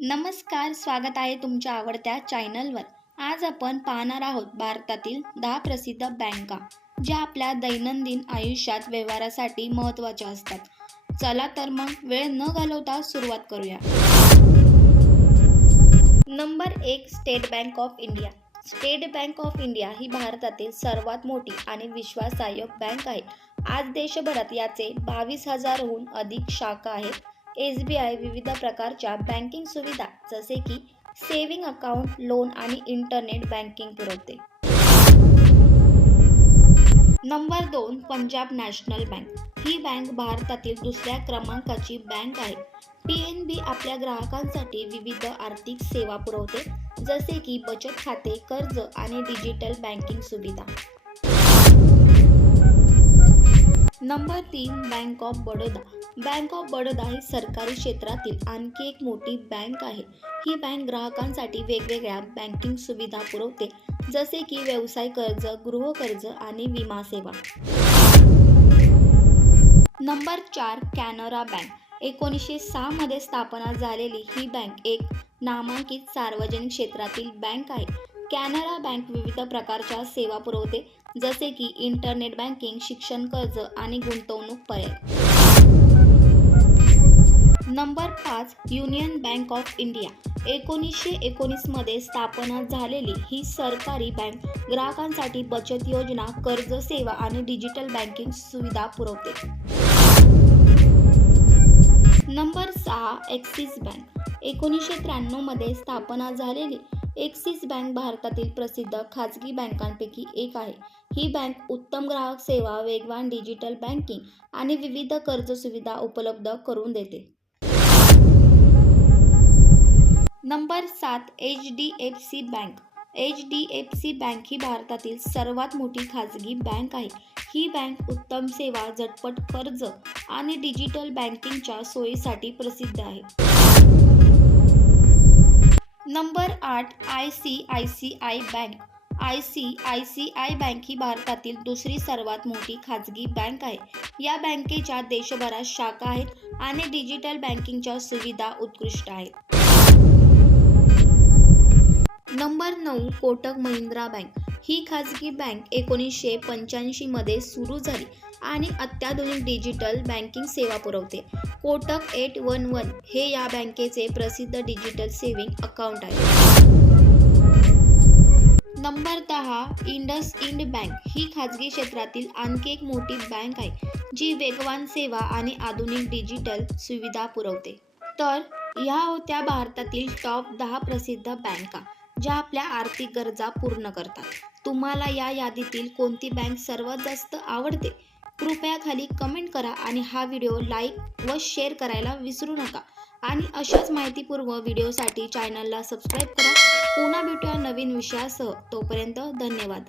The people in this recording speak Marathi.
नमस्कार स्वागत आहे तुमच्या आवडत्या चॅनलवर. आज आपण पाहणार आहोत भारतातील दहा प्रसिद्ध बँका ज्या आपल्या दैनंदिन आयुष्यात व्यवहारासाठी महत्त्वाच्या असतात. चला तर मग वेळ न घालवता सुरुवात करूया. नंबर एक state bank of India. State bank of India ही भारतातील सर्वात मोठी आणि विश्वासार्ह बँक आहे. आज देशभरात याचे बावीस हजारहून अधिक शाखा आहेत. एस बी आय विविध प्रकारच्या बँकिंग सुविधा जसे की सेविंग अकाउंट लोन आणि इंटरनेट बँकिंग पुरवते. नंबर दोन पंजाब नॅशनल बँक. ही बँक भारतातील दुसऱ्या क्रमांकाची बँक आहे. पी एन बी आपल्या ग्राहकांसाठी विविध आर्थिक सेवा पुरवते जसे की बचत खाते कर्ज आणि डिजिटल बँकिंग सुविधा. नंबर तीन bank of Baroda. Bank of Baroda ही सरकारी क्षेत्रातील आणखी एक मोठी बँक आहे. ही बँक ग्राहकांसाठी वेगवेगळ्या बँकिंग सुविधा पुरवते जसे की व्यवसाय कर्ज गृहकर्ज आणि विमा सेवा. नंबर चार कॅनरा बँक. एकोणीसशे सहामध्ये स्थापना झालेली ही बँक एक नामांकित सार्वजनिक क्षेत्रातील बँक आहे. कॅनरा बँक विविध प्रकारच्या सेवा पुरवते जसे की इंटरनेट बँकिंग शिक्षण कर्ज आणि गुंतवणूक पर्याय. नंबर पाच युनियन बँक ऑफ इंडिया. एकोणीसशे एकोणीसमध्ये स्थापना झालेली ही सरकारी बँक ग्राहकांसाठी बचत योजना कर्ज सेवा आणि डिजिटल बँकिंग सुविधा पुरवते. नंबर सहा ॲक्सिस बँक. एकोणीसशे त्र्याण्णवमध्ये स्थापना झालेली एक्सिस बँक भारतातील प्रसिद्ध खाजगी बँकांपैकी एक आहे. ही बँक उत्तम ग्राहक सेवा वेगवान डिजिटल बँकिंग आणि विविध कर्ज सुविधा उपलब्ध करून देते. नंबर सात H D F C bank. H D F C bank ही भारतातील सर्वात मोठी खाजगी बँक आहे. ही बँक उत्तम सेवा झटपट कर्ज आणि डिजिटल बँकिंगच्या सोयीसाठी प्रसिद्ध आहे. नंबर आठ I C I C I bank. I C I C I bank ही भारतातील दुसरी सर्वात मोठी खाजगी बँक आहे. या बँकेच्या देशभरात शाखा आहेत आणि डिजिटल बँकिंगच्या सुविधा उत्कृष्ट आहेत. नंबर नऊ कोटक महिंद्रा बँक. ही खाजगी बँक एकोणीसशे पंच्याऐंशीमध्ये सुरू झाली आणि अत्याधुनिक डिजिटल बँकिंग सेवा पुरवते. कोटक एट वन वन हे या बँकेचे प्रसिद्ध डिजिटल सेव्हिंग अकाउंट आहे. नंबर दहा इंडस इंड बँक. ही खाजगी क्षेत्रातील आणखी एक मोठी बँक आहे जी वेगवान सेवा आणि आधुनिक डिजिटल सुविधा पुरवते. तर ह्या होत्या भारतातील टॉप दहा प्रसिद्ध बँका. ज्या आपल्या आर्थिक गरजा पूर्ण करतात. तुम्हाला या यादीतील कोणती बँक सर्वात जास्त आवडते? कृपया खाली कमेंट करा आणि हा व्हिडिओ लाईक व शेअर करायला विसरू नका. आणि अशाच माहितीपूर्व व्हिडिओसाठी चॅनलला सबस्क्राईब करा. पुन्हा भेटूया नवीन विषयासह. तोपर्यंत धन्यवाद.